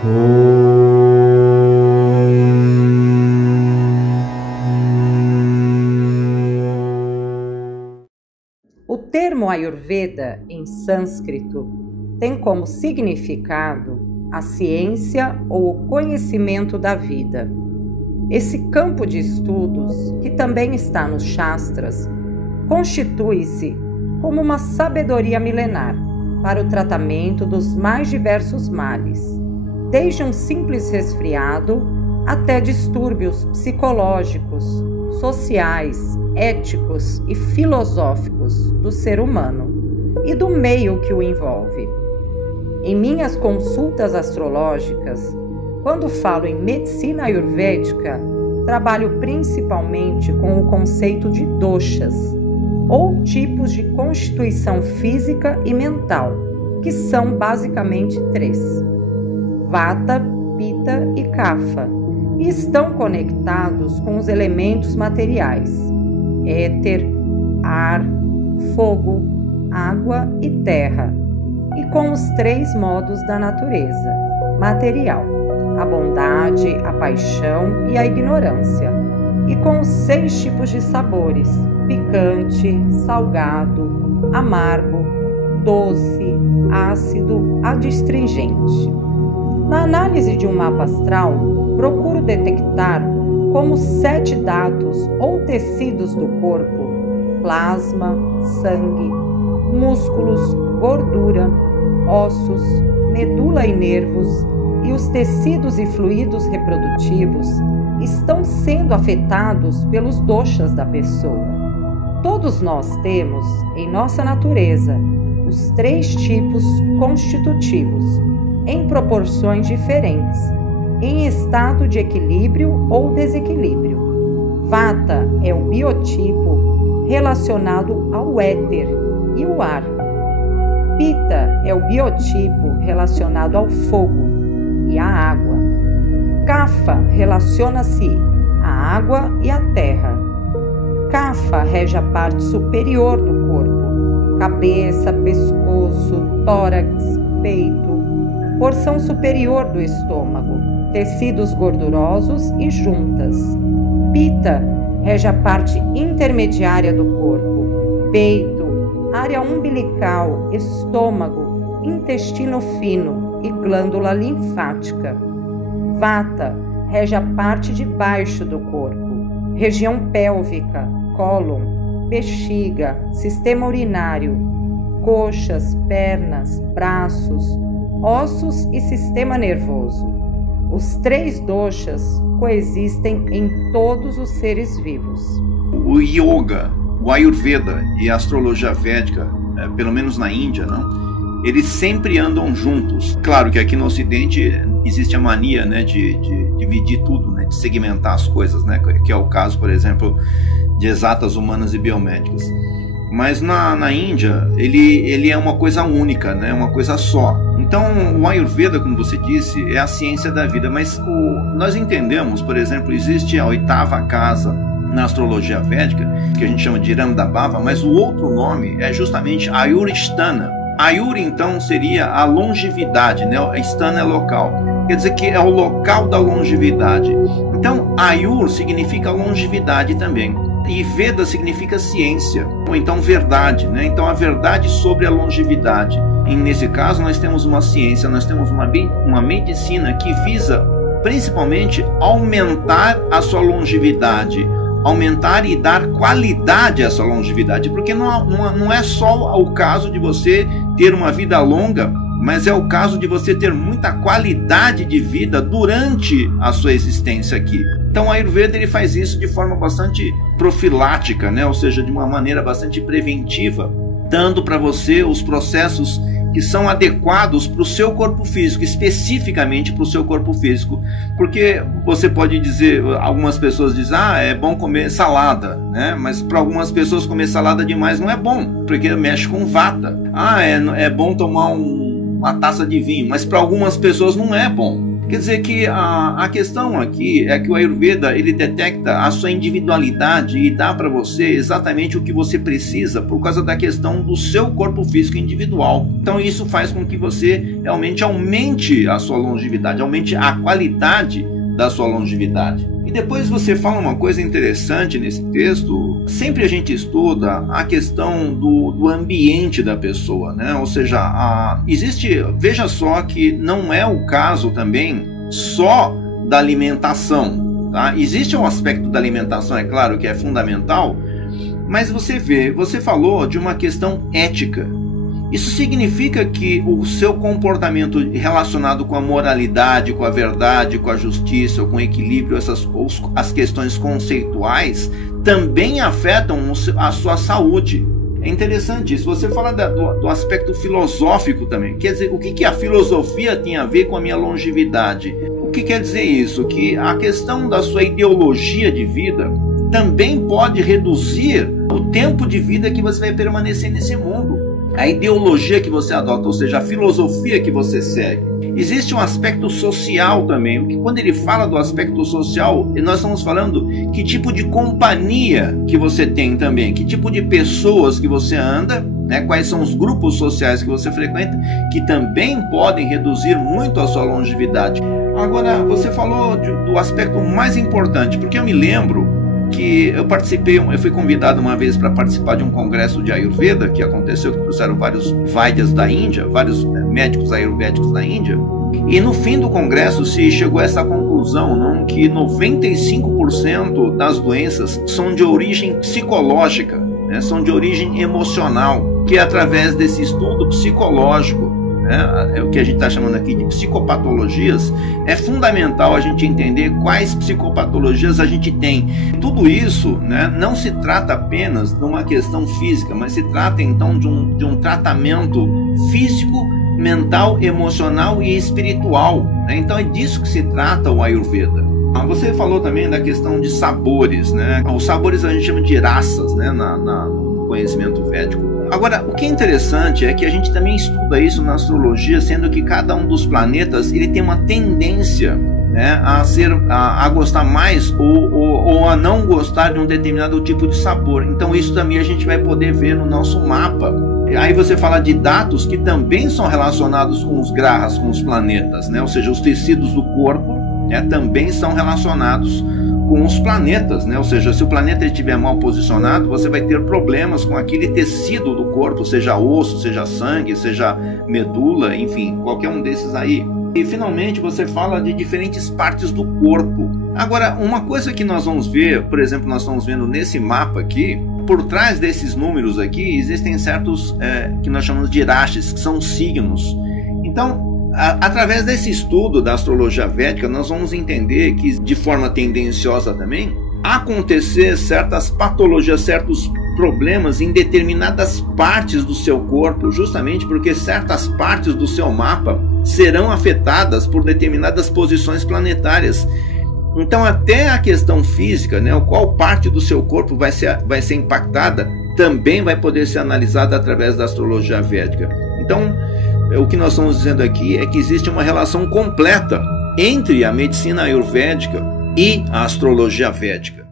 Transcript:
O termo Ayurveda, em sânscrito, tem como significado a ciência ou o conhecimento da vida. Esse campo de estudos, que também está nos Shastras, constitui-se como uma sabedoria milenar para o tratamento dos mais diversos males, desde um simples resfriado até distúrbios psicológicos, sociais, éticos e filosóficos do ser humano e do meio que o envolve. Em minhas consultas astrológicas, quando falo em medicina ayurvédica, trabalho principalmente com o conceito de doshas, ou tipos de constituição física e mental, que são basicamente 3: Vata, Pitta e Kapha, e estão conectados com os elementos materiais: éter, ar, fogo, água e terra, e com os 3 modos da natureza material: a bondade, a paixão e a ignorância, e com os 6 tipos de sabores: picante, salgado, amargo, doce, ácido, adstringente. Na análise de um mapa astral, procuro detectar como 7 dados ou tecidos do corpo: plasma, sangue, músculos, gordura, ossos, medula e nervos, e os tecidos e fluidos reprodutivos estão sendo afetados pelos doshas da pessoa. Todos nós temos, em nossa natureza, os 3 tipos constitutivos, em proporções diferentes, em estado de equilíbrio ou desequilíbrio. Vata é o biotipo relacionado ao éter e o ar. Pitta é o biotipo relacionado ao fogo e à água. Kapha relaciona-se à água e à terra. Kapha rege a parte superior do corpo: cabeça, pescoço, tórax, peito, porção superior do estômago, tecidos gordurosos e juntas. Pitta rege a parte intermediária do corpo: peito, área umbilical, estômago, intestino fino e glândula linfática. Vata rege a parte de baixo do corpo: região pélvica, cólon, bexiga, sistema urinário, coxas, pernas, braços, ossos e sistema nervoso. Os 3 doshas coexistem em todos os seres vivos. O yoga, o ayurveda e a astrologia védica, pelo menos na Índia, não? Eles sempre andam juntos. Claro que aqui no Ocidente existe a mania, né, de dividir tudo, né, de segmentar as coisas, né, que é o caso, por exemplo, de exatas humanas e biomédicas. Mas na Índia ele é uma coisa única, né, uma coisa só. Então o Ayurveda, como você disse, é a ciência da vida. Mas nós entendemos, por exemplo, existe a 8ª casa na astrologia védica, que a gente chama de Ramdabhava, mas o outro nome é justamente Ayuristana. Ayur, então, seria a longevidade, né? Stana é local, quer dizer que é o local da longevidade. Então, Ayur significa longevidade também. E Veda significa ciência, ou então verdade, né? Então, a verdade sobre a longevidade. E nesse caso, nós temos uma ciência, nós temos uma medicina que visa, principalmente, aumentar a sua longevidade, aumentar e dar qualidade a essa longevidade, porque não é só o caso de você ter uma vida longa, mas é o caso de você ter muita qualidade de vida durante a sua existência aqui. Então o Ayurveda ele faz isso de forma bastante profilática, né? Ou seja, de uma maneira bastante preventiva, dando para você os processos que são adequados para o seu corpo físico, especificamente para o seu corpo físico. Porque você pode dizer, algumas pessoas dizem, é bom comer salada, né? Mas para algumas pessoas comer salada demais não é bom, porque mexe com vata. É bom tomar uma taça de vinho, mas para algumas pessoas não é bom. Quer dizer que a questão aqui é que o Ayurveda ele detecta a sua individualidade e dá para você exatamente o que você precisa por causa da questão do seu corpo físico individual. Então isso faz com que você realmente aumente a sua longevidade, aumente a qualidade da sua longevidade. E depois você fala uma coisa interessante nesse texto. Sempre a gente estuda a questão do ambiente da pessoa, né? Ou seja, veja só que não é o caso também só da alimentação, tá? Existe um aspecto da alimentação, é claro, que é fundamental, mas você falou de uma questão ética. Isso significa que o seu comportamento relacionado com a moralidade, com a verdade, com a justiça, com o equilíbrio, as questões conceituais, também afetam a sua saúde. É interessante isso. Você fala do aspecto filosófico também. Quer dizer, o que a filosofia tem a ver com a minha longevidade? O que quer dizer isso? Que a questão da sua ideologia de vida também pode reduzir o tempo de vida que você vai permanecer nesse mundo. A ideologia que você adota, ou seja, a filosofia que você segue. Existe um aspecto social também, porque quando ele fala do aspecto social, nós estamos falando que tipo de companhia que você tem também, que tipo de pessoas que você anda, né? Quais são os grupos sociais que você frequenta, que também podem reduzir muito a sua longevidade. Agora, você falou do aspecto mais importante, porque eu me lembro que eu fui convidado uma vez para participar de um congresso de Ayurveda que aconteceu, que trouxeram vários Vaidyas da Índia, vários médicos ayurvédicos da Índia, e no fim do congresso se chegou a essa conclusão, não, que 95% das doenças são de origem psicológica, né, são de origem emocional, que através desse estudo psicológico, é o que a gente está chamando aqui de psicopatologias, é fundamental a gente entender quais psicopatologias a gente tem. Tudo isso, né, não se trata apenas de uma questão física, mas se trata então de um tratamento físico, mental, emocional e espiritual, né? Então é disso que se trata o Ayurveda. Você falou também da questão de sabores, né? Os sabores a gente chama de raças, né, no conhecimento védico. Agora, o que é interessante é que a gente também estuda isso na astrologia, sendo que cada um dos planetas ele tem uma tendência, né, a gostar mais ou a não gostar de um determinado tipo de sabor. Então isso também a gente vai poder ver no nosso mapa. Aí você fala de dados que também são relacionados com os grahas, com os planetas, né? Ou seja, os tecidos do corpo, né, também são relacionados com os planetas, né? Ou seja, se o planeta estiver mal posicionado, você vai ter problemas com aquele tecido do corpo, seja osso, seja sangue, seja medula, enfim, qualquer um desses aí. E finalmente você fala de diferentes partes do corpo. Agora, uma coisa que nós vamos ver, por exemplo, nós estamos vendo nesse mapa aqui, por trás desses números aqui, existem certos que nós chamamos de rashis, que são signos. Então, através desse estudo da astrologia védica, nós vamos entender que, de forma tendenciosa também, acontecer certas patologias, certos problemas em determinadas partes do seu corpo, justamente porque certas partes do seu mapa serão afetadas por determinadas posições planetárias. Então, até a questão física, né, qual parte do seu corpo vai ser impactada, também vai poder ser analisada através da astrologia védica. Então, o que nós estamos dizendo aqui é que existe uma relação completa entre a medicina ayurvédica e a astrologia védica.